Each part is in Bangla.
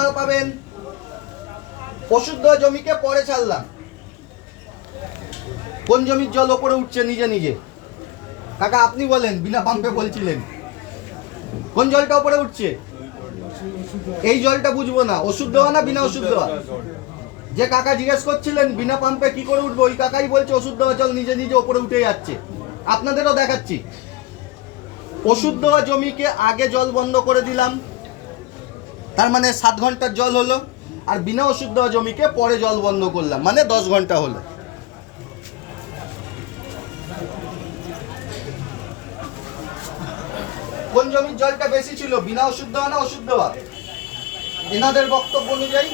আপনারা পাবেন অশুদ্ধ জমিকে পরে ছাড়লাম। কোন জমির জল ওপরে উঠছে নিজে নিজে? কাকা আপনি বলেন, বিনা পাম্পে বলছিলেন। কোন জলটা ওপরে উঠছে? এই জলটা বুঝবো না অশুদ্ধ না বিনা অশুদ্ধ। যে কাকা জিজ্ঞেস করছিলেন বিনা পাম্পে কি করে উঠবো, ওই কাকাই বলছে অশুদ্ধ জল নিজে নিজে ওপরে উঠে যাচ্ছে। আপনাদেরও দেখাচ্ছি। অশুদ্ধ জমিকে আগে জল বন্ধ করে দিলাম, তার মানে 7 ঘন্টার জল হলো। আর বিনা অশুদ্ধ জমিকে পরে জল বন্ধ করলাম, মানে 10 ঘন্টা হলো। কোন জমির জলটা বেশি ছিল, বিনা অশুদ্ধ না অশুদ্ধ? এনাদের বক্তব্য অনুযায়ী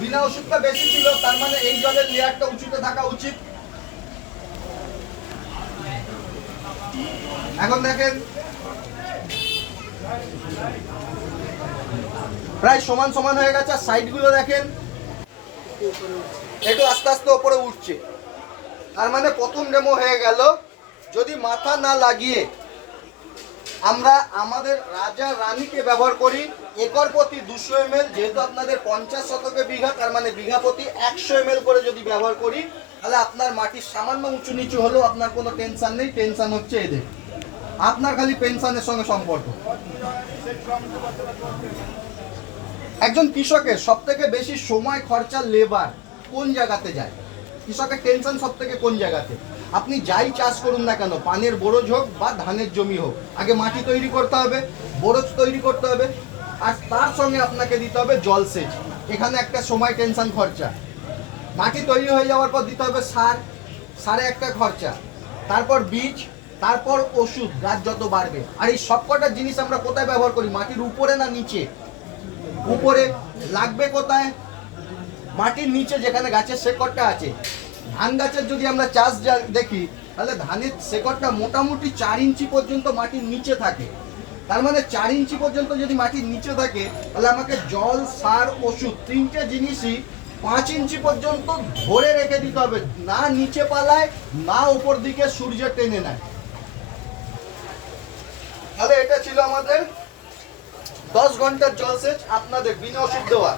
বিনা ওষুধটা বেশি ছিল, তার মানে এই জলের লেয়ারটা উঁচুতে থাকা উচিত। এখন দেখেন প্রায় সমান সমান হয়ে গেছে। সাইড গুলো দেখেন একটু আস্তে আস্তে উপরে উঠছে, তার মানে প্রথম ডেমো হয়ে গেল। যদি মাথা না লাগিয়ে আমরা আমাদের রাজা রানীকে ব্যবহার করি একর প্রতি 200 ml, যেহেতু আপনাদের 50 শতকে বিঘা, তার মানে বিঘা প্রতি 100 ml করে যদি ব্যবহার করি, তাহলে আপনার মাটির সামান্য উঁচু নিচু হলেও আপনার কোনো টেনশন নেই। টেনশন হচ্ছে এদের, আপনার খালি পেনশনের সঙ্গে সম্পর্ক। একজন কৃষকের সব থেকে বেশি সময় খরচা লেবার কোন জায়গাতে যায়? কৃষকের টেনশন সব থেকে কোন জায়গাতে? আপনি যাই চাষ করুন না কেন, পানের বোরজ হোক বা ধানের জমি হোক, আগে মাটি তৈরি করতে হবে, বোরজ তৈরি করতে হবে, আর তার সঙ্গে আপনাকে দিতে হবে জলসেচ। এখানে একটা সময় টেনশন খরচা। মাটি তৈরি হয়ে যাওয়ার পর দিতে হবে সার, সারে একটা খরচা, তারপর বীজ, তারপর ওষুধ গাছ যত বাড়বে। আর এই সবকটা জিনিস আমরা কোথায় ব্যবহার করি? মাটির উপরে না নিচে? উপরে। লাগবে কোথায়? মাটির নিচে, যেখানে গাছের শেকড়টা আছে। ধান গাছের যদি আমরা চাষ দেখি, তাহলে ধানের শেকড়টা মোটামুটি 4 ইঞ্চি পর্যন্ত মাটির নিচে থাকে। তার মানে 4 ইঞ্চি পর্যন্ত যদি মাটির নিচে থাকে, তাহলে আমাকে জল, সার, ওষুধ তিনটে জিনিসই 5 ইঞ্চি পর্যন্ত ধরে রেখে দিতে হবে, না নিচে পালায় না উপর দিকে সূর্য টেনে নেয়। তাহলে এটা ছিল আমাদের 10 ঘন্টার জলসেচ আপনাদের বিনা ওষুধ দেওয়া।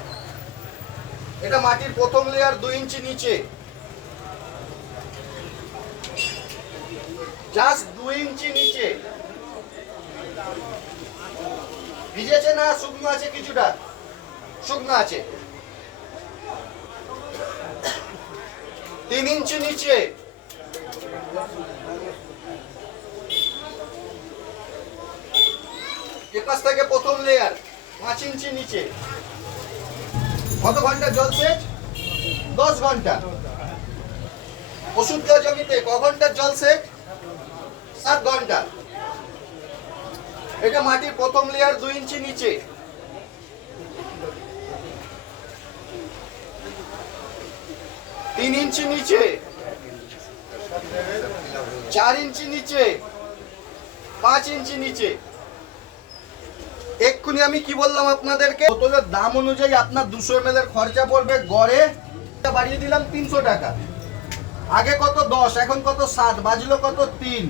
এটা মাটির প্রথম লেয়ার 2 ইঞ্চি নিচে, জাস্ট 2 ইঞ্চি নিচে। ভিজেছে না শুকনো আছে? কিছুটা শুকনো আছে। 3 ইঞ্চি নিচে, এপাশ থেকে প্রথম লেয়ার 5 ইঞ্চি নিচে। কত ঘন্টা জলসেচ? 10 ঘন্টা। অশুদ্ধ জমিতে ক ঘন্টার জলসেচ? 7 ঘন্টা। এটা মাটির প্রথম লেয়ার 2 ইঞ্চি নিচে। 3 ইঞ্চি নিচে, 4 ইঞ্চি নিচে, 5 ইঞ্চি নিচে। এক্ষুনি আমি কি বললাম আপনাদেরকে? বোতলের দাম অনুযায়ী আপনার 200 ml এর খরচা পড়বে গড়ে, বাড়িয়ে দিলাম 300 টাকা। আগে কত 10, এখন কত 7, বাজলো কত 3।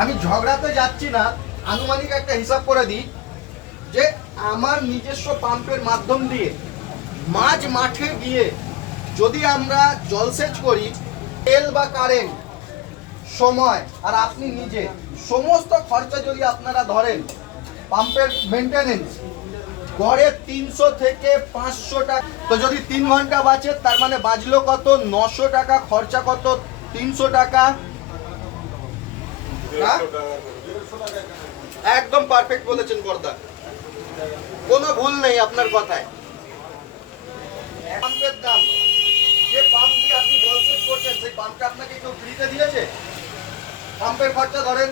আমি ঝগড়াতে যাচ্ছি না, আনুমানিক একটা হিসাব করে দিই যে আমার নিজস্ব পাম্পের মাধ্যম দিয়ে মাঝ মাঠে গিয়ে যদি আমরা জলসেচ করি, তেল বা কারেন্ট, সময় আর আপনি নিজে সমস্ত খরচা যদি আপনারা ধরেন, পাম্পের মেইনটেনেন্স গড়ে 300 থেকে 500 টাকা। তো যদি 3 ঘন্টা বাঁচে, তার মানে বাঁচলো কত? 900 টাকা। খরচা কত? 300 টাকা। একদম পারফেক্ট বলেছেন বর্দা, কোনো ভুল নেই আপনার কথায়। পাম্পের দাম, যে পাম্প দিয়ে আপনি জলসেচ করছেন, সেই পাম্পটা আপনাকে কেউ ফ্রিতে দিয়েছে? পাম্পের খরচা ধরেন।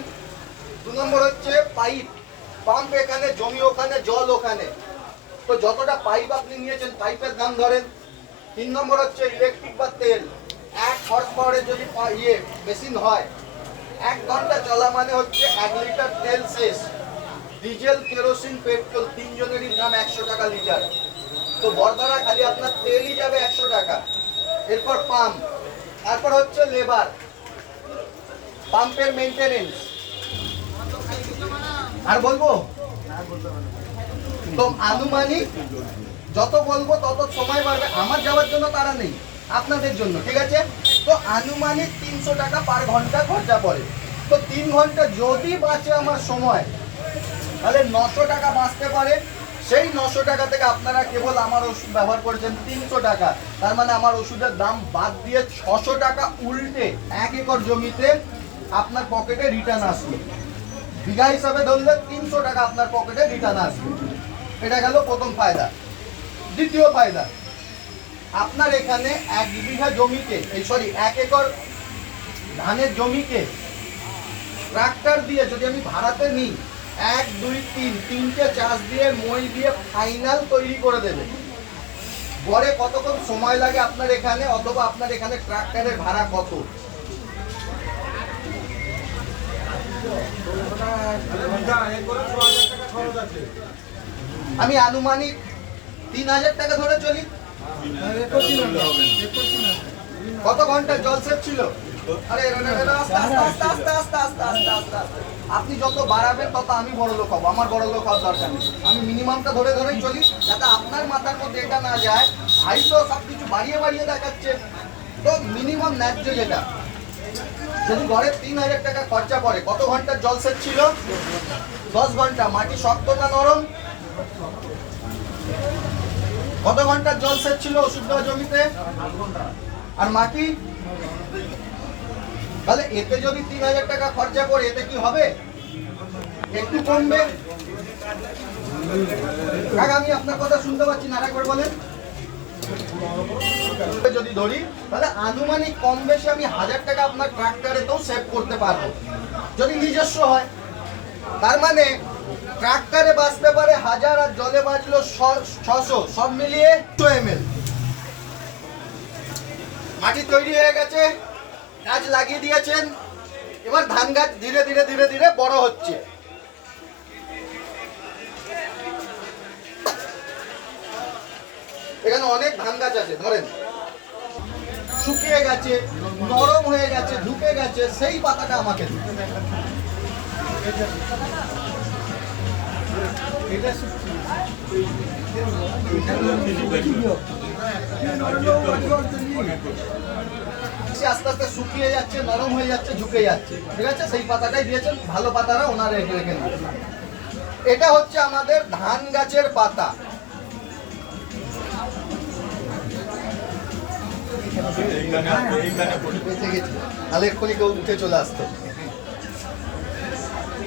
2 নম্বর হচ্ছে পাইপ। পাম্প এখানে, জমি ওখানে, জল ওখানে, তো যতটা পাইপ আপনি নিয়েছেন পাইপের দাম ধরেন। 3 নম্বর হচ্ছে ইলেকট্রিক বা তেল। 1 হর্স পাওয়ারের যদি মেশিন হয়, 1 ঘন্টা চলা মানে হচ্ছে 1 লিটার তেল শেষ। ডিজেল, কেরোসিন, পেট্রোল তিনজনেরই দাম 100 টাকা লিটার। তো বর্ধারা খালি আপনার তেলই যাবে 100 টাকা। এরপর পাম্প, তারপর হচ্ছে লেবার, পাম্পের মেইনটেনেন্স, আর বলবো তো আনুমানিক যত বলবো তত সময় বাড়বে, আমার যাওয়ার জন্য তারা নেই, আপনাদের জন্য, ঠিক আছে? তো আনুমানিক 300 টাকা পার ঘন্টা খরচা পড়ে। তো 3 ঘন্টা যদি বাঁচে আমার সময়, তাহলে 900 টাকা বাঁচতে পারে। সেই 900 টাকা থেকে আপনারা কেবল আমার ওষুধ ব্যবহার করেছেন 300 টাকা, তার মানে আমার ওষুধের দাম বাদ দিয়ে 600 টাকা উল্টে 1 একর জমিতে আপনার পকেটে রিটার্ন আসবে। বিঘা হিসাবে ধরলে 300 টাকা আপনার পকেটে রিটার্ন আসবে। এটা গেল প্রথম ফায়দা। দ্বিতীয় ফায়দা, আপনার এখানে 1 বিঘা জমিকে 1 একর ধানের জমিকে ট্রাক্টর দিয়ে যদি আমি ভাড়াতে নিই, 1 2 3 তিনটে চাষ দিয়ে মই দিয়ে ফাইনাল তৈরি করে দেবে। গড়ে কতক্ষণ সময় লাগে আপনার এখানে, অথবা আপনার এখানে ট্রাক্টরের ভাড়া কত? আমি আনুমানিক 3000 টাকা ধরে চলি। কত ঘন্টা জল সেচ ছিল? আরে আপনি যত বাড়াবেন তত আমি বড় লোক হবো, আমার বড় লোক হওয়ার দরকার নেই। আমি মিনিমামটা ধরে ধরেই চলি, যাতে আপনার মাথার মধ্যে এটা না যায় ভাই তো সবকিছু বাড়িয়ে বাড়িয়ে দেখাচ্ছে। তো মিনিমাম ন্যায্য যেটা, যদি ঘরে 3000 টাকা খরচা পড়ে, কত ঘন্টার জল সেচ ছিল? 10 ঘন্টা। মাটি শক্ত না নরম? কত ঘন্টার জল সেচ ছিল ওষুধ দেওয়া জমিতে? আর মাটি? তাহলে এতে যদি 3000 টাকা খরচা করে, এতে কি হবে? একটু কমবে। কাকা আমি আপনার কথা শুনতে পাচ্ছি না, আরেকবার বলেন। যদি ধরি তাহলে আনুমানিক কম বেশি আমি 1000 টাকা আপনার ট্রাক্টরে তো সেভ করতে পারবো, যদি নিজস্ব হয়। তার মানে ট্রাক্টরে বাঁচতে পারে 1000 আর জলে বাঁচলো 600, সব মিলিয়ে 200 ml। মাটি তৈরি হয়ে গেছে, গাছ লাগিয়ে দিয়েছেন, এবার ধান গাছ ধীরে ধীরে ধীরে ধীরে বড় হচ্ছে। এখানে অনেক ধান গাছ আছে, ধরেন শুকিয়ে গেছে, নরম হয়ে গেছে, ঝুঁকে গেছে, সেই পাতাটা আমাকে দিন। আস্তে আস্তে শুকিয়ে যাচ্ছে, নরম হয়ে যাচ্ছে, ঝুঁকে যাচ্ছে, ঠিক আছে? সেই পাতাটাই দিয়েছেন, ভালো পাতারা ওনারা রেখে রেখে দিয়েছেন। এটা হচ্ছে আমাদের ধান গাছের পাতা। তাহলে এক্ষুনি কেউ উঠে চলে আসতো।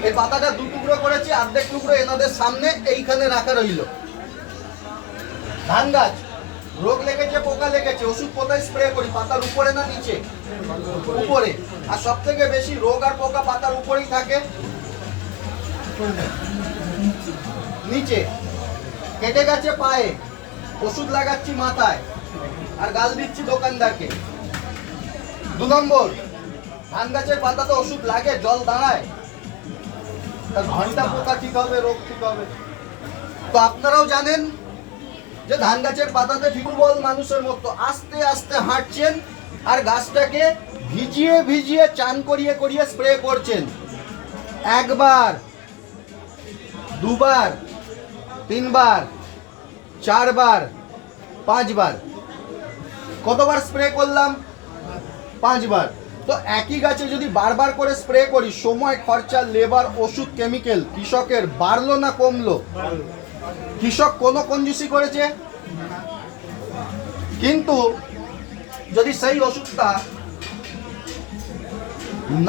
এই পাতাটা 2 টুকরো করেছি, অর্ধেক টুকরো এনাদের সামনে এইখানে রাখা রইল। ধান গাছ রোগ লেগেছে, পোকা লেগেছে, ওষুধ কোথায় স্প্রে করি? পাতার উপরে না নিচে? উপরে। আর সব থেকে বেশি রোগ আর পোকা পাতার উপরেই থাকে, নিচে। কেটে গেছে পায়ে, ওষুধ লাগাচ্ছি মাথায়, আর গাল দিচ্ছি দোকানদারকে। 2 নম্বর, ধান গাছের পাতাতে ওষুধ লাগে, জল দাঁড়ায়, ঘন্টা পোকা ঠিক হবে, রোগ ঠিক হবে। তো আপনারাও জানেন যে ধান গাছের পাতাতে দুর্বল মানুষের মতো আস্তে আস্তে হাঁটছেন, আর গাছটাকে ভিজিয়ে ভিজিয়ে চান করিয়ে করিয়ে স্প্রে করছেন। 1 বার, 2 বার, 3 বার, 4 বার, 5 বার। কতবার স্প্রে করলাম? 5 বার। তো একই গাছে যদি বারবার করে স্প্রে করি, সময়, খরচা, লেবার, ওষুধ, কেমিক্যাল কৃষকের বাড়লো না কমলো? কৃষক কোনো কঞ্জুসি করেছে? কিন্তু যদি সেই ওষুধটা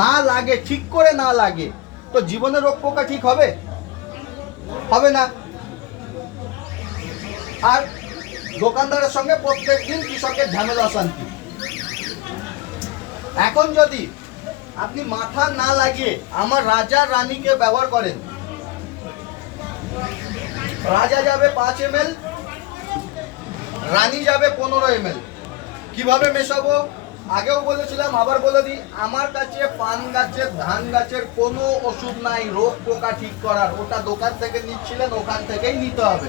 না লাগে, ঠিক করে না লাগে, তো জীবনে রোগ পোকা ঠিক হবে? হবে না। আর দোকানদারের সঙ্গে প্রত্যেকদিন কৃষকের ঝামেলা অশান্তি। এখন যদি আপনি মাথা না লাগিয়ে আমার রাজা রানীকে ব্যবহার করেন, রাজা যাবে 5 ml, রানী যাবে 15 ml। কিভাবে মেশাবো? আগেও বলেছিলাম, আবার বলে দিই, আমার কাছে পান গাছের, ধান গাছের কোনো ওষুধ নাই রোগ পোকা ঠিক করার। ওটা দোকান থেকে নিচ্ছিলেন, ওখান থেকেই নিতে হবে।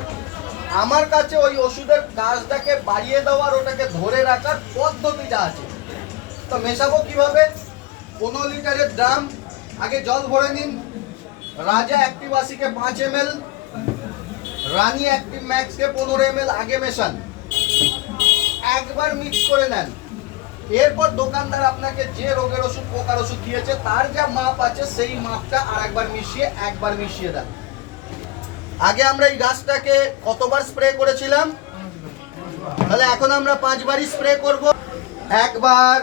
আমার কাছে ওই ওষুধের গাছটাকে বাড়িয়ে দেওয়ার, ওটাকে ধরে রাখার পদ্ধতিটা আছে। তো মেশাবো কিভাবে? 15 লিটারের ড্রাম, আগে জল ভরে নিন, রাজা অ্যাক্টিভ 80 কে 5 ml, রানী অ্যাক্টিভ ম্যাক্স কে 15 ml আগে মেশান, একবার মিক্স করে নেন। এরপর দোকানদার আপনাকে যে রোগের ওষুধ পোকার ওষুধ দিয়েছে তার যা মাপ আছে সেই মাপটা আরেকবার মিশিয়ে একবার মিশিয়ে দেন। আগে আমরা এই গাছটাকে কতবার স্প্রে করেছিলাম, তাহলে এখন আমরা 5 বারই স্প্রে করব। একবার,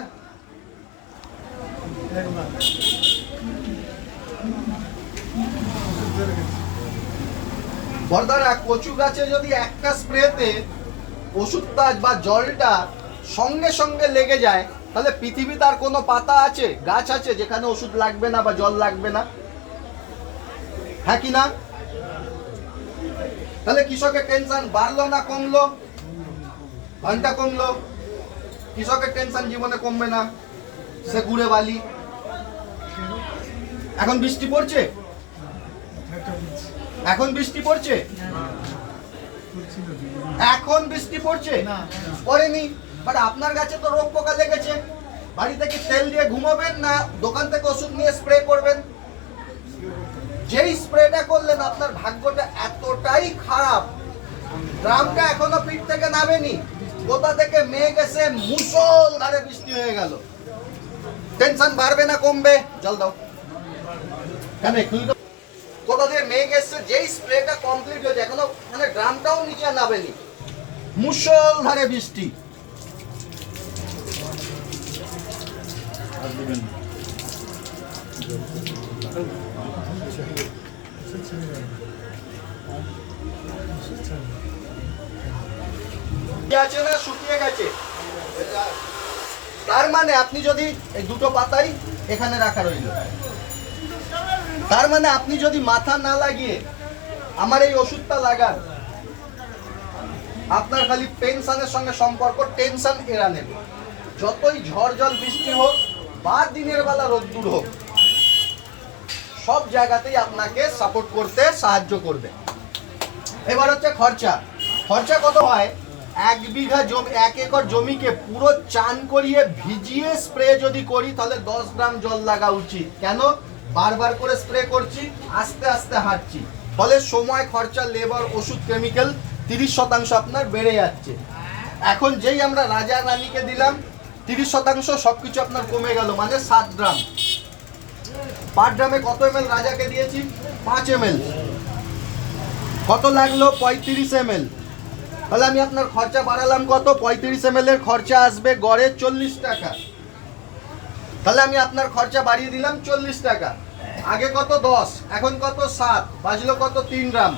বর্দারা কচু গাছে যদি একটা স্প্রেতে ওষুধটা বা জলটা সঙ্গে সঙ্গে লেগে যায়, তাহলে পৃথিবীতে আর কোনো পাতা আছে, গাছ আছে যেখানে ওষুধ লাগবে না বা জল লাগবে না? হ্যাঁ কি না? তাহলে কৃষকের টেনশন বাড়লো না কমলো? ঘন্টা কমলো। কৃষকের টেনশন জীবনে কমবে না, সে ঘুরে বালি। এখন বৃষ্টি পড়ছে, এখন বৃষ্টি পড়ছে, এখন বৃষ্টি পড়ছে পড়েনি, বাট আপনার গাছে তো রোগ পোকা লেগেছে। বাড়ি থেকে তেল দিয়ে ঘুমাবেন না দোকান থেকে ওষুধ নিয়ে স্প্রে করবেন? যেই স্প্রেটা করলেন আপনার ভাগ্যটা এতটাই খারাপ, ড্রামটা এখনো পিঠ থেকে নামেনি, কোথা থেকে মেঘ এসে মুষলধারে বৃষ্টি হয়ে গেল। টেনশন বাড়বে না কমবে? জল দাও কেন, কোথা থেকে মেঘ এসছে, যেই স্প্রেটা কমপ্লিট হয়েছে এখনো মানে ড্রামটাও নিচে নামেনি, মুষলধারে বৃষ্টি। আছে না শুকিয়ে গেছে, তার মানে আপনি যদি এই দুটো পাতাই এখানে রাখা রইল, তার মানে আপনি যদি মাথা না লাগিয়ে আমার এই ওষুধটা লাগান, আপনার খালি টেনশনের সঙ্গে সম্পর্ক, টেনশন এরা নেবে। যতই ঝড় জল বৃষ্টি হোক বা দিনের বেলা রোদ্দুর হোক, সব জায়গাতেই আপনাকে সাপোর্ট করতে সাহায্য করবে। এবার হচ্ছে খরচা। খরচা কত হয়? 1 বিঘা জমি, 1 একর জমিকে পুরো চান করিয়ে ভিজিয়ে স্প্রে যদি করি তাহলে 10 গ্রাম জল লাগা উচিত। কেন? বারবার করে স্প্রে করছি, আস্তে আস্তে হাঁটছি, ফলে সময়, খরচা, লেবার, ওষুধ, কেমিক্যাল 30% আপনার বেড়ে যাচ্ছে। এখন যেই আমরা রাজা রানীকে দিলাম 30% সবকিছু আপনার কমে গেল, মানে 7 গ্রাম। পার ড্রামে কত ml রাজাকে দিয়েছি? 5 ml। কত লাগলো? 35 ml। তাহলে আমি আপনার খরচা বাড়ালাম কত? 35 ml এর খরচা আসবে গড়ে 40 টাকা। তাহলে আমি আপনার খরচা বাড়িয়ে দিলাম 40 টাকা। আগে কত? 10, এখন কত? 7, বাজলো কত? 3 গ্রাম।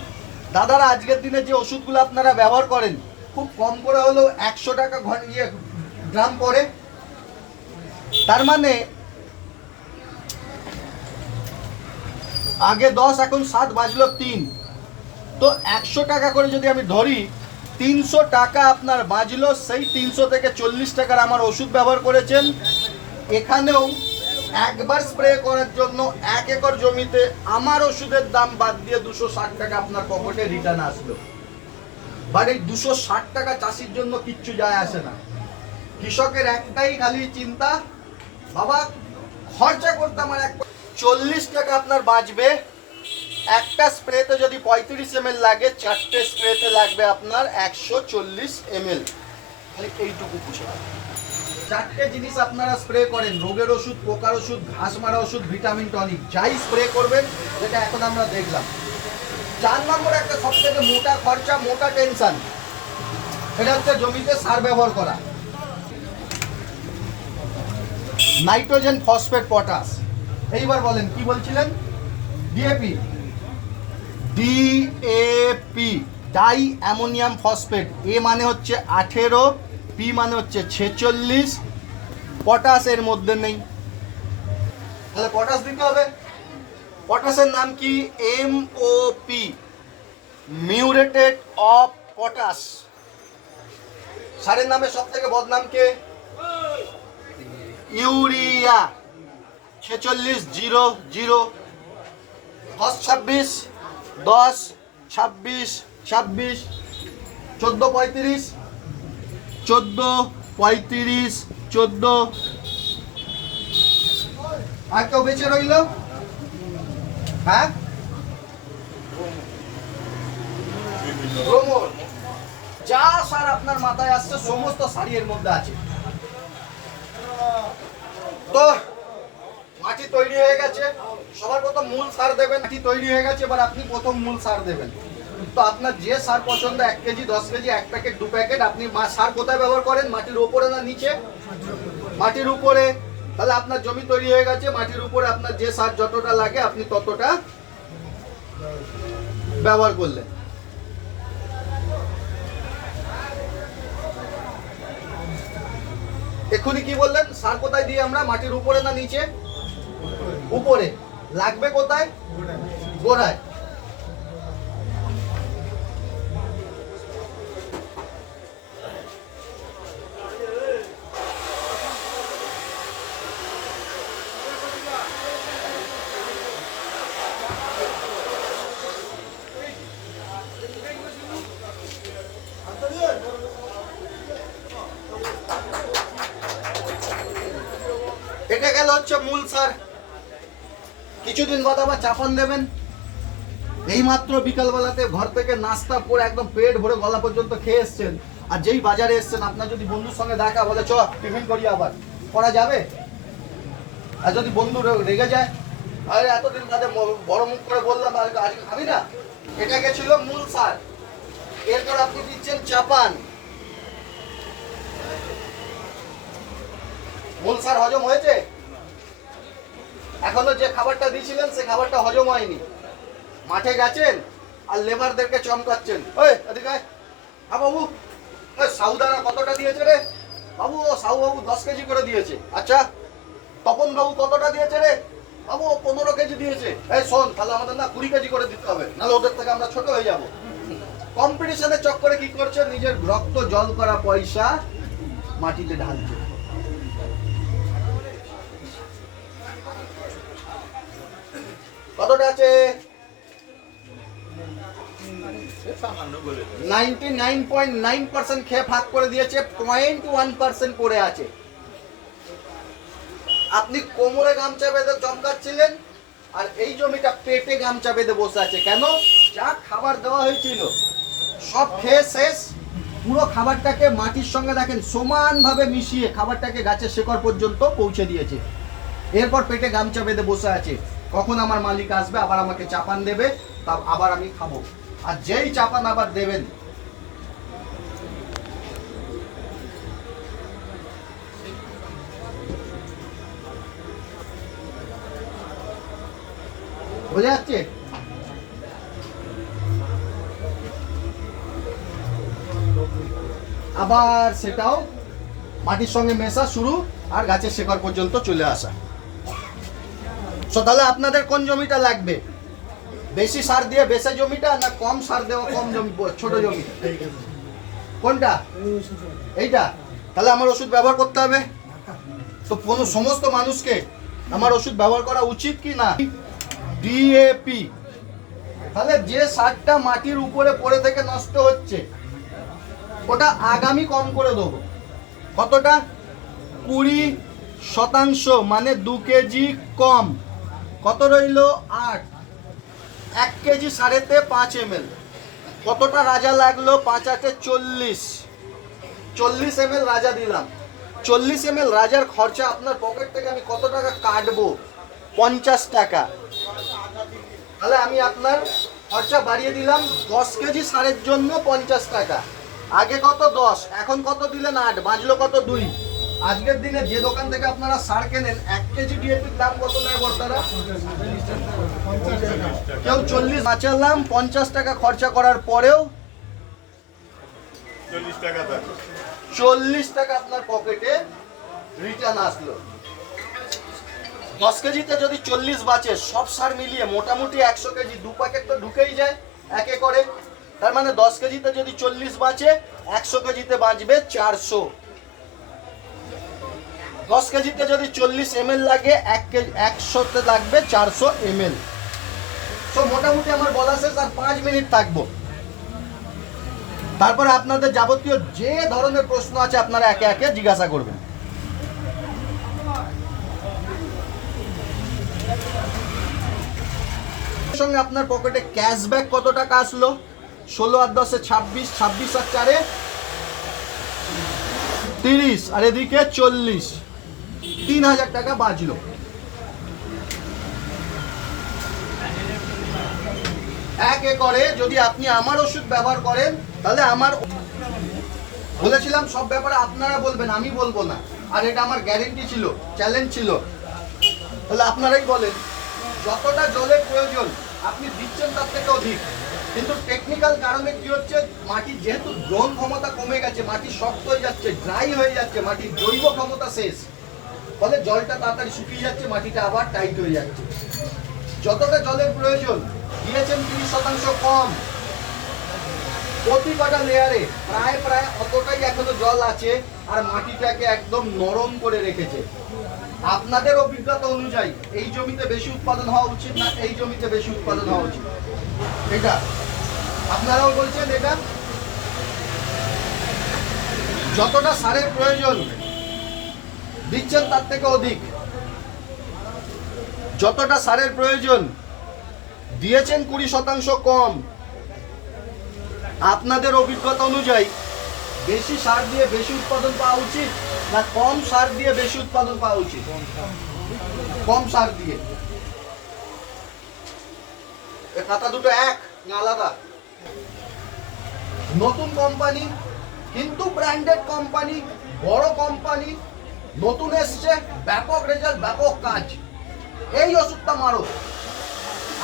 দাদারা আজকের দিনে যে ওষুধগুলো আপনারা ব্যবহার করেন খুব কম করে হলেও 100 টাকা গ্রাম পড়ে। তার মানে আগে 10, এখন 7, বাজলো 3, তো 100 টাকা করে যদি আমি ধরি, 300 টাকা আপনার বাঁচলো। সেই 300 থেকে 40 টাকার আমার ওষুধ ব্যবহার করেছেন। এখানেও একবার স্প্রে করার জন্য 1 একর জমিতে আমার ওষুধের দাম বাদ দিয়ে 260 টাকা আপনার পকেটে রিটার্ন আসলো। বাট এই 260 টাকা চাষির জন্য কিচ্ছু যায় আসে না। কৃষকের একটাই খালি চিন্তা, বাবা খরচা করতে আমার 40 টাকা আপনার বাঁচবে। একটা স্প্রেতে যদি 35 ml লাগে, 4টে স্প্রেতে লাগবে আপনার 140 ml। খালি এইটুকু পুষে 4টে জিনিস আপনারা স্প্রে করেন, রোগের ওষুধ, পোকার ওষুধ, ঘাস মারা ওষুধ, ভিটামিন টনিক, যাই স্প্রে করবেন, যেটা এখন আমরা দেখলাম। 4 নম্বর একটা সব থেকে মোটা খরচা, মোটা টেনশন, এটা হচ্ছে জমিতে সার ব্যবহার করা। Nitrogen, phosphate, potash. এইবার বলেন কি বলছিলেন? DAP. DAP, di ammonium phosphate. এ মানে হচ্ছে 18, পি মানে হচ্ছে 46, পটাশ এর মধ্যে নেই, তাহলে পটাশ দিতে হবে। পটাশের নাম কি? MOP, muriated of potash. সারের নামে সব থেকে বদনাম কে? ইউরিয়া। 4600, 10 26, 10 26 26, 14 35, 14 35, 14। আর কেউ বেঁচে রইল? হ্যাঁ, ভ্রমর, যা সার আপনার মাথায় আসছে সমস্ত সারি এর মধ্যে আছে। তো মাটি তৈরি হয়ে গেছে, সবার প্রথম মূল সার দেবেন। মাটি তৈরি হয়ে গেছে, এবার আপনি প্রথম মূল সার দেবেন। তো আপনার যে সার পছন্দ, 1 কেজি, 10 কেজি, 1 প্যাকেট, 2 প্যাকেট, আপনি সার কোথায় ব্যবহার করেন? মাটির উপরে না নিচে? মাটির উপরে। তাহলে আপনার জমি তৈরি হয়ে গেছে, মাটির উপরে আপনার যে সার যতটা লাগে আপনি ততটা ব্যবহার করলেন। এক্ষুনি কি বললেন? সার কোথায় দিই আমরা? মাটির উপরে না নিচে? উপরে। লাগবে কোথায়? গোড়ায়। এটা গেল হচ্ছে মূল সার। কিছুদিন বাদ আবার চাপান দেবেন। এই মাত্র বিকালবেলাতে ঘর থেকে নাস্তা করে একদম পেট ভরে গলা পর্যন্ত খেয়ে এসছেন, আর যেই বাজারে এসছেন আপনার যদি বন্ধুর সঙ্গে দেখা বলে চ টিফিন করি, আবার করা যাবে? আর যদি বন্ধু রেগে যায়, আরে এতদিন বাদে বড় মুখ করে বললাম আজকে খাবি না, এটা গেছিল মূল সার। এরপর আপনি দিচ্ছেন চাপান। মূল সার হজম হয়েছে? এখনো যে খাবারটা দিয়েছিলেন সে খাবারটা হজম হয়নি। মাঠে গেছেন আর লেবারদেরকে চমকাচ্ছেন, ওই এদিকে আয়। হ্যাঁ বাবু, সাউদারা কতটা দিয়েছে রে? বাবু ও সাউ বাবু 10 কেজি করে দিয়েছে। আচ্ছা, তপন বাবু কতটা দিয়েছে রে? বাবু 15 কেজি দিয়েছে। এই শোন, তাহলে আমাদের না 20 কেজি করে দিতে হবে, নাহলে ওদের থেকে আমরা ছোট হয়ে যাব। কম্পিটিশনের চক্করে কি করছে? নিজের রক্ত জল করা পয়সা মাটিতে ঢালছে। কতটা আছে? 99.9% খেয়ে ভাগ করে দিয়েছে, 0.1% পড়ে আছে। আপনি কোমরে গামছা বেঁধে চমকাচ্ছিলেন, আর এই জমিটা পেটে গামছা বেঁধে বসে আছে। কেন? যা খাবার দেওয়া হয়েছিল সব খেয়ে শেষ। পুরো খাবারটাকে মাটির সঙ্গে দেখেন সমানভাবে মিশিয়ে খাবারটাকে গাছের শেকড় পর্যন্ত পৌঁছে দিয়েছে। এরপর পেটে গামছা বেঁধে বসে আছে, কখন আমার মালিক আসবে আবার আমাকে চাপান দেবে, তা আবার আমি খাবো। আর যেই চাপান আবার দেবেন, বোঝা যাচ্ছে? আবার সেটাও মাটির সঙ্গে মেশা শুরু, আর গাছের শেকড় পর্যন্ত চলে আসা। তাহলে আপনাদের কোন জমিটা লাগবে? বেশি সার দিয়ে বেশি জমিটা, না কম সার দেওয়া কম জমি ছোট জমি? কোনটা? এইটা? তাহলে আমার ওষুধ ব্যবহার করতে হবে। তো কোনো সমস্ত মানুষকে আমার ওষুধ ব্যবহার করা উচিত কি না? ডিএপি। তাহলে যে সারটা মাটির উপরে পড়ে থেকে নষ্ট হচ্ছে ওটা আগামী কম করে দেবো। কতটা? 20%, মানে 2 কেজি কম। কত রইল? 8। 1 কেজি সারেতে 5 ml। কতটা রাজা লাগলো? 5 8 40। 40 ml রাজা দিলাম। 40 ml রাজার খরচা আপনার পকেট থেকে আমি কত টাকা কাটবো? 50 টাকা। তাহলে আমি আপনার খরচা বাড়িয়ে দিলাম 10 কেজি সারের জন্য 50 টাকা। আগে কত? 10, এখন কত দিলেন? 8, বাঁচলো কত? 2। আজকের দিনে যে দোকান থেকে আপনারা সার কেনেন 1 কেজি ডিএপির দাম কত নেয় বর্তারা? কেউ 40 বাঁচালাম, 50 টাকা খরচা করার পরেও 40 টাকা আপনার পকেটে রিটার্ন আসলো। 10 কেজিতে যদি 40 বাঁচে, সব সার মিলিয়ে মোটামুটি 100 কেজি, 2 প্যাকেট তো ঢুকেই যায় একে করে। তার মানে 10 কেজিতে যদি 40 বাঁচে, 100 কেজিতে বাঁচবে 400। 10 কেজিতে যদি 40 ml লাগে, 100তে লাগবে 400 ml। তো মোটামুটি আমার বলা শেষ, আর 5 মিনিট থাকবো। তারপরে আপনাদের যাবতীয় যে ধরনের প্রশ্ন আছে আপনারা একে একে জিজ্ঞাসা করবেন। সঙ্গে আপনার পকেটে ক্যাশব্যাক কত টাকা আসলো? 16 আর 10 26, 26 আর 4 30, আর এদিকে 40, 3000 টাকা বাঁচলো। এক একরে যদি আপনি আমার ওষুধ ব্যবহার করেন, তাহলে আমার বলেছিলাম সব ব্যাপারে আপনারা বলবেন, আমি বলবো না। আর এটা আমার গ্যারেন্টি ছিল, চ্যালেঞ্জ ছিল। তাহলে আপনারাই বলেন, যতটা জলের প্রয়োজন আপনি দিচ্ছেন তার থেকে অধিক। কিন্তু টেকনিক্যাল কারণে কি হচ্ছে, মাটির যেহেতু গ্রহণ ক্ষমতা কমে গেছে, মাটি শক্ত হয়ে যাচ্ছে, ড্রাই হয়ে যাচ্ছে, মাটির জৈব ক্ষমতা শেষ, ফলে জলটা তাড়াতাড়ি শুকিয়ে যাচ্ছে, মাটিটা আবার টাইট হয়ে যাচ্ছে। যতটা জলের প্রয়োজন দিয়েছেন 30% কম। প্রতি কটা লেয়ারে প্রায় অতটাই এখনো জল আছে, আর মাটিটাকে একদম নরম করে রেখেছে। আপনাদের অভিজ্ঞতা অনুযায়ী এই জমিতে বেশি উৎপাদন হওয়া উচিত না এই জমিতে বেশি উৎপাদন হওয়া উচিত? এটা আপনারাও বলছেন, এটা যতটা সারের প্রয়োজন দিচ্ছেন তার থেকে অধিক। যতটা সারের প্রয়োজন দিয়েছেন 20% কম। আপনাদের অভিজ্ঞতা অনুযায়ী বেশি সার দিয়ে বেশি উৎপাদন পাওয়া উচিত না কম সার দিয়ে বেশি উৎপাদন পাওয়া উচিত? কম সার দিয়ে। কথা দুটো এক না আলাদা? নতুন কোম্পানি, কিন্তু ব্র্যান্ডেড কোম্পানি, বড় কোম্পানি, নতুন এসছে, ব্যাপক রেজাল্ট, ব্যাপক কাজ। এই ওষুধটা মারো।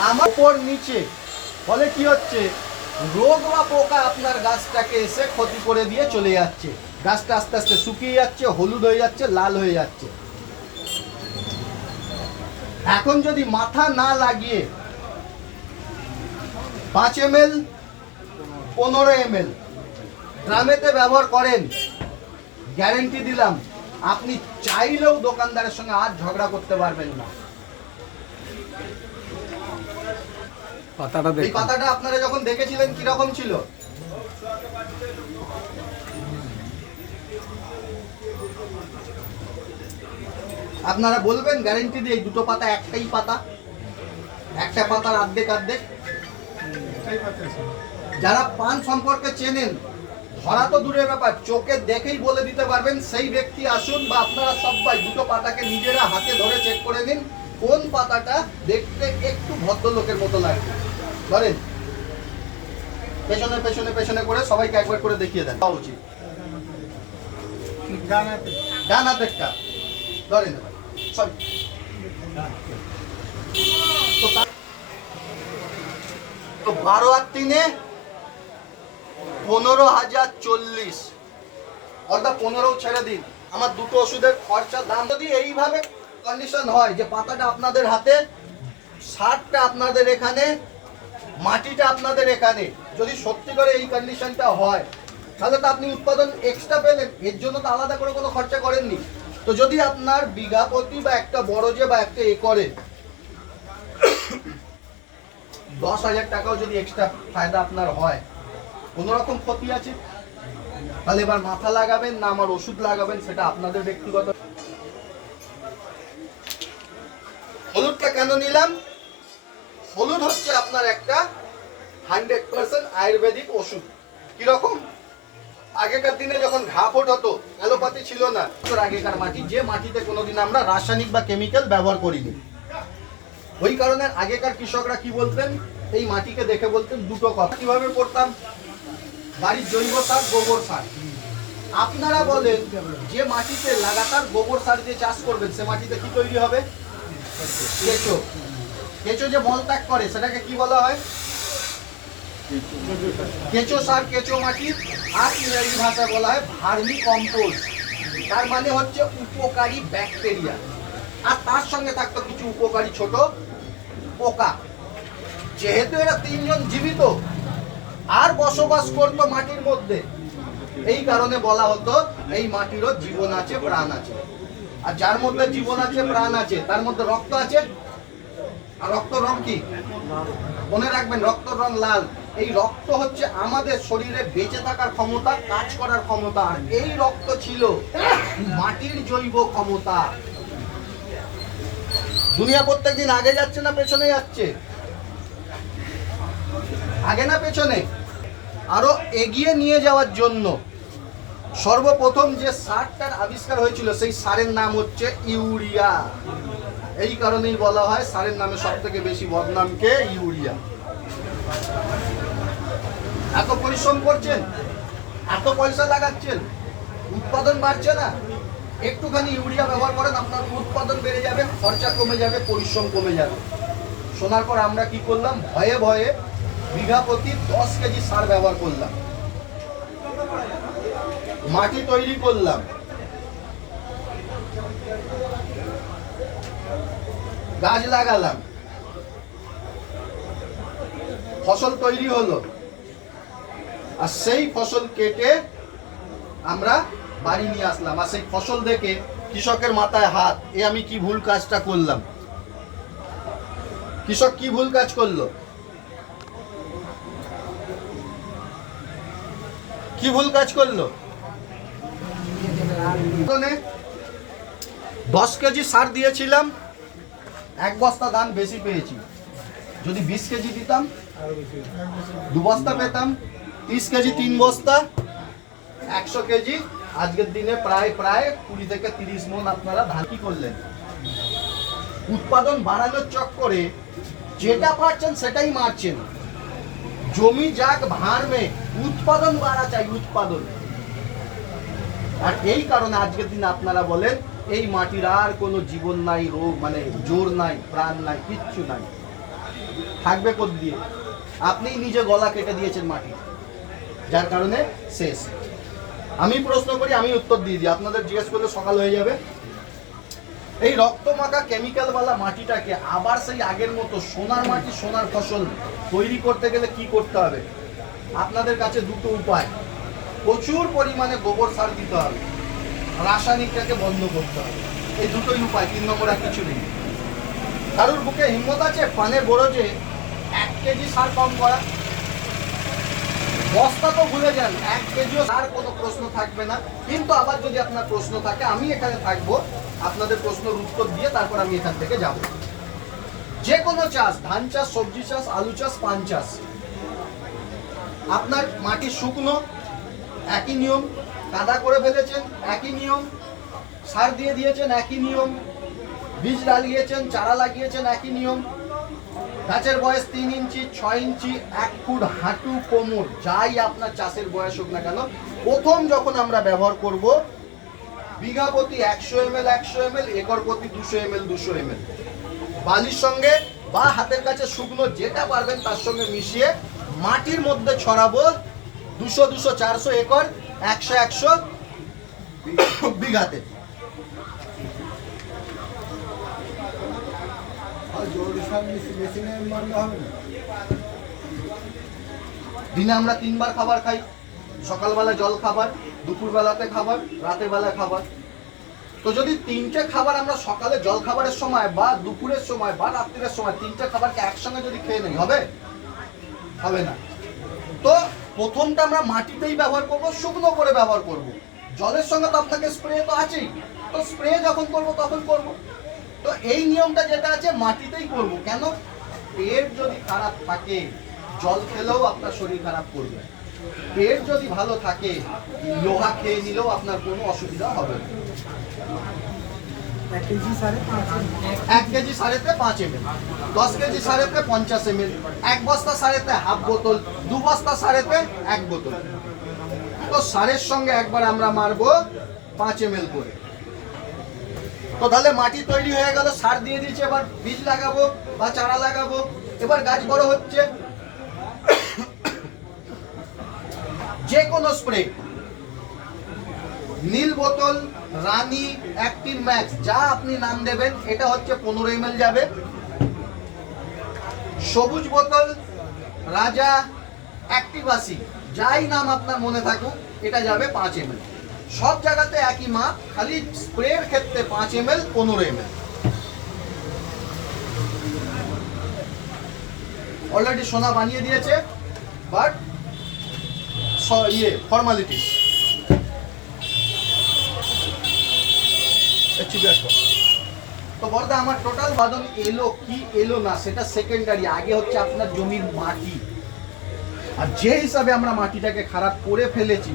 আমার উপর নিচে, ফলে কি হচ্ছে, রোগ বা পোকা আপনার গাছটাকে এসে ক্ষতি করে দিয়ে চলে যাচ্ছে। গাছটা আস্তে আস্তে শুকিয়ে যাচ্ছে, হলুদ হয়ে যাচ্ছে, লাল হয়ে যাচ্ছে। এখন যদি মাথা না লাগিয়ে 5 ml 15 ml ড্রামেতে ব্যবহার করেন, গ্যারেন্টি দিলাম আপনি চাইলেও দোকানদারের সঙ্গে আর ঝগড়া করতে পারবেন না। এই পাতাটা আপনারা যখন দেখেছিলেন কিরকম ছিল? আপনারা বলবেন গ্যারেন্টি দিয়ে, দুটো পাতা একটাই পাতা, একটা পাতার অর্ধেক অর্ধেক। যারা পান সম্পর্কে চেনেন, ধরা তো দূরের ব্যাপার, চোখে দেখেই বলে দিতে পারবেন। সেই ব্যক্তি আসুন, বা আপনারা সবাই দুটো পাতাকে নিজেরা হাতে ধরে চেক করে নিন কোন পাতাটা দেখতে একটু ভদ্রলোকের মতো লাগবে। ধরেন পেছনে পেছনে পেছনে করে সবাইকে একবার করে দেখিয়ে দেন। উচিত ডান হাতেরটা ধরেন। তো 12 আর 3 15,040, অর্থাৎ 15 ছেড়ে দিন। আমার দুটো ওষুধের খরচা দাম যদি এইভাবে কন্ডিশন হয় যে পাতাটা আপনাদের হাতে, সারটা আপনাদের এখানে, মাটিটা আপনাদের এখানে, যদি সত্যি করে এই কন্ডিশনটা হয়, তাহলে তো আপনি উৎপাদন এক্সট্রা পেলেন, এর জন্য তো আলাদা করে কোনো খরচা করেননি। তো যদি আপনার বিঘা প্রতি বা একটা বড়জে বা একটা একরে 10,000 টাকাও যদি এক্সট্রা ফায়দা আপনার হয়, কোনো রকম ক্ষতি আছে? তাহলে এবার মাথা লাগাবেন না আমার ওষুধ লাগাবেন, সেটা আপনাদের ব্যক্তিগত। হলুদটা কেন নিলাম? হলুদ হচ্ছে আপনার একটা 100% আয়ুর্বেদিক ওষুধ। কিরকম? আগেকার দিনে যখন ঘা ফোট হতো, অ্যালোপ্যাথি ছিল না, আগেকার মাটি, যে মাটিতে কোনোদিন আমরা রাসায়নিক বা কেমিক্যাল ব্যবহার করিনি, ওই কারণে আগেকার কৃষকরা কি বলতেন, এই মাটিকে দেখে বলতেন দুটো কথা। কিভাবে করতাম? বাড়ির জৈব সার, গোবর সার। আপনারা বলেন যে মাটিতে লাগাতার গোবর সার দিয়ে চাষ করবেন, সে মাটিতে কি তৈরি হবে? কেঁচো। কেঁচো যে মল ত্যাগ করে সেটাকে কি বলা হয়? কেঁচো সার, কেঁচো মাটি। আর ইংরেজি ভাষায় বলা হয় ভার্মি কম্পোস্ট। তার মানে হচ্ছে উপকারী ব্যাকটেরিয়া, আর তার সঙ্গে থাকতো কিছু উপকারী ছোট পোকা। যেহেতু এরা 3 জন জীবিত আর বসবাস করতো মাটির মধ্যে, এই কারণে বলা হতো এই মাটিরও জীবন আছে, প্রাণ আছে। আর যার মধ্যে জীবন আছে, প্রাণ আছে, তার মধ্যে রক্ত আছে। আর রক্ত রং কি মনে রাখবেন? রক্ত রং লাল। এই রক্ত হচ্ছে আমাদের শরীরে বেঁচে থাকার ক্ষমতা, কাজ করার ক্ষমতা। আর এই রক্ত ছিল মাটির জৈব ক্ষমতা। দুনিয়া প্রত্যেকদিন আগে যাচ্ছে না পেছনে যাচ্ছে? আগে না পেছনে? আরো এগিয়ে নিয়ে যাওয়ার জন্য সর্বপ্রথম যে সারটার আবিষ্কার হয়েছিল সেই সারের নাম হচ্ছে ইউরিয়া। এই কারণেই বলা হয় সারের নামে সব থেকে বেশি বদনাম কে? ইউরিয়া। এত পরিশ্রম করছেন, এত পয়সা লাগাচ্ছেন, উৎপাদন বাড়ছে না, একটুখানি ইউরিয়া ব্যবহার করেন, আপনার উৎপাদন বেড়ে যাবে, খরচা কমে যাবে, পরিশ্রম কমে যাবে। শোনার পর আমরা কি করলাম? ভয়ে ভয়ে বিঘা প্রতি 10 কেজি সার ব্যবহার করলাম, মাটি তৈরি করলাম, গাছ লাগালাম, ফসল তৈরি হলো, আর সেই ফসল কেটে আমরা বাড়ি নিয়ে আসলাম। আর সেই ফসল দেখে কৃষকের মাথায় হাত, এ আমি কি ভুল কাজটা করলাম। কৃষক কি ভুল কাজ করলো? কি ভুল কাজ করলো? 10 কেজি সার দিয়েছিলাম, 1 বস্তা ধান বেশি পেয়েছি। যদি 20 কেজি দিতাম 2 বস্তা পেতাম, 30 কেজি 3 বস্তা, 100 কেজি আজকের দিনে প্রায় 20 থেকে 30 মণ আপনারা ধান কি করলেন? উৎপাদন বাড়ানোর চক্করে যেটা পারছেন সেটাই মারছেন। জমি যাক ভাড় মে, উৎপাদন বাড়া চাই, উৎপাদন। আর এই কারণে আজকের দিনে আপনারা বলেন এই মাটির আর কোনো জীবন নাই, রোগ মানে জোর নাই, প্রাণ নাই, কিচ্ছু নাই, থাকবে কোথ দিয়ে? আপনি নিজে গলা কেটে দিয়েছেন মাটি, যার কারণে শেষ। আমি প্রশ্ন করি, আমি উত্তর দিয়ে দিই, আপনাদের জিজ্ঞেস করলে সকাল হয়ে যাবে। এই রক্তমাখা কেমিক্যালওয়ালা মাটিটাকে আবার সেই আগের মতো সোনার মাটি, সোনার ফসল তৈরি করতে গেলে কি করতে হবে? আপনাদের কাছে দুটো উপায়। প্রচুর পরিমাণে গোবর সার দিতে হবে, রাসায়নিকটাকে বন্ধ করতে হবে। এই দুটোই উপায়, 3 নম্বর আর কিছু নেই। কারোর বুকে হিম্মত আছে পানের বরজে 1 কেজি সার কম করা? বস্তা তো ভুলে যান, 1 কেজিও সার কোনো প্রশ্ন থাকবে না। কিন্তু আবার যদি আপনার প্রশ্ন থাকে, আমি এখানে থাকবো আপনাদের প্রশ্নের উত্তর দিয়ে, তারপর আমি এখান থেকে যাব। যে কোনো চাষ, ধান চাষ, সবজি চাষ, আলু চাষ, পান চাষ, আপনার মাটি শুকনো, একই নিয়ম, কাদা করে ফেলেছেন, একই নিয়ম, সার দিয়ে দিয়েছেন, একই নিয়ম, বীজ লাগিয়েছেন, চারা লাগিয়েছেন, একই নিয়ম, গাছের বয়স 3 ইঞ্চি, 6 ইঞ্চি, 1 ফুট, হাঁটু, কোমর, যাই আপনার চাষের বয়স হোক না কেন, প্রথম যখন আমরা ব্যবহার করব বিঘা প্রতি 100 ml 100 ml, একর প্রতি 200 ml 200 ml বালির সঙ্গে বা হাতের কাছে শুকনো যেটা পারবেন তার সঙ্গে মিশিয়ে মাটির মধ্যে ছড়াবো। 200 200 400 একর, 100 100 বিঘাতে। দিনে আমরা 3 বার খাবার খাই, সকালবেলা জল খাবার, দুপুরবেলাতে খাবার, রাতের বেলা খাবার। তো যদি 3টে খাবার আমরা সকালে জল খাবারের সময় বা দুপুরের সময় বা রাত্রের সময় 3টে খাবারকে একসঙ্গে যদি খেয়ে নেই, হবে? হবে না। তো প্রথমটা আমরা মাটিতেই ব্যবহার করব, শুকনো করে ব্যবহার করব। জলের সঙ্গে তো আপনাকে স্প্রে তো আছেই, তো স্প্রে যখন করব তখন করব। তো এই নিয়মটা যেটা আছে মাটিতেই করব। কেন? পেট যদি খারাপ থাকে জল খেলেও আপনার শরীর খারাপ করবে, পেট যদি ভালো থাকে লোহা খেয়ে নিলেও আপনার কোনো অসুবিধা হবে না। 1 কেজি সারেতে 5 ml, 10 কেজি সারেতে 50 ml, 1 বস্তা সারেতে হাফ বোতল, 2 বস্তা সারেতে 1 বোতল। তো সারের সঙ্গে একবার আমরা মারবো 5 ml করে। তো তাহলে মাটি তৈরি হয়ে গেল, সার দিয়ে দিয়েছে, এবার বীজ লাগাবো বা চারা লাগাবো, এবার গাছ বড় হচ্ছে। যে কোনো স্প্রে, নীল বোতল, রানী, অ্যাক্টিভ ম্যাক্স, যা আপনি নাম দেবেন, এটা হচ্ছে 15 ml যাবে। সবুজ বোতল, রাজা, অ্যাক্টিভ 80, যাই নাম আপনার মনে থাকুক, এটা যাবে 5 ml। সব জায়গাতে একই মাপ, খালি স্প্রের ক্ষেত্রে 5 ml 15 ml। অলরেডি সোনা বানিয়ে দিয়েছে, বাট ফর্মালিটিস। তো বর্দা আমার টোটাল বাদন এলো কি এলো না সেটা সেকেন্ডারি, আগে হচ্ছে আপনার জমির মাটি। আর যে হিসাবে আমরা মাটিটাকে খারাপ করে ফেলেছি,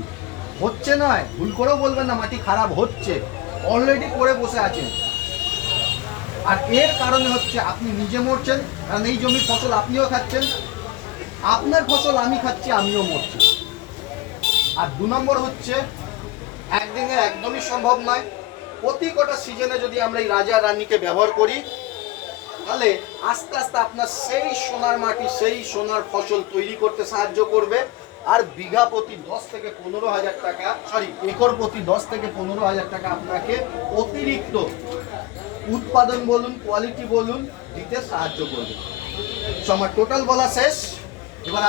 হচ্ছে নয়, ভুল করেও বলবেন না মাটি খারাপ হচ্ছে, অলরেডি করে বসে আছেন। আর এর কারণে হচ্ছে আপনি নিজে মরছেন, কারণ এই জমির ফসল আপনিও খাচ্ছেন, আপনার ফসল আমি খাচ্ছি, আমিও মরছি। আর 2 নম্বর হচ্ছে, একদিনে একদমই সম্ভব নয়। প্রতি কটা সিজনে যদি আমরা এই রাজা রানীকে ব্যবহার করি, তাহলে আস্তে আস্তে আপনার সেই সোনার মাটি, সেই সোনার ফসল তৈরি করতে সাহায্য করবে। আর বিঘা প্রতি 10 থেকে 15,000 টাকা, একর প্রতি 10 থেকে 15,000 টাকা আপনাকে অতিরিক্ত উৎপাদন বলুন, কোয়ালিটি বলুন, দিতে সাহায্য করবে। আমার টোটাল বলা শেষ।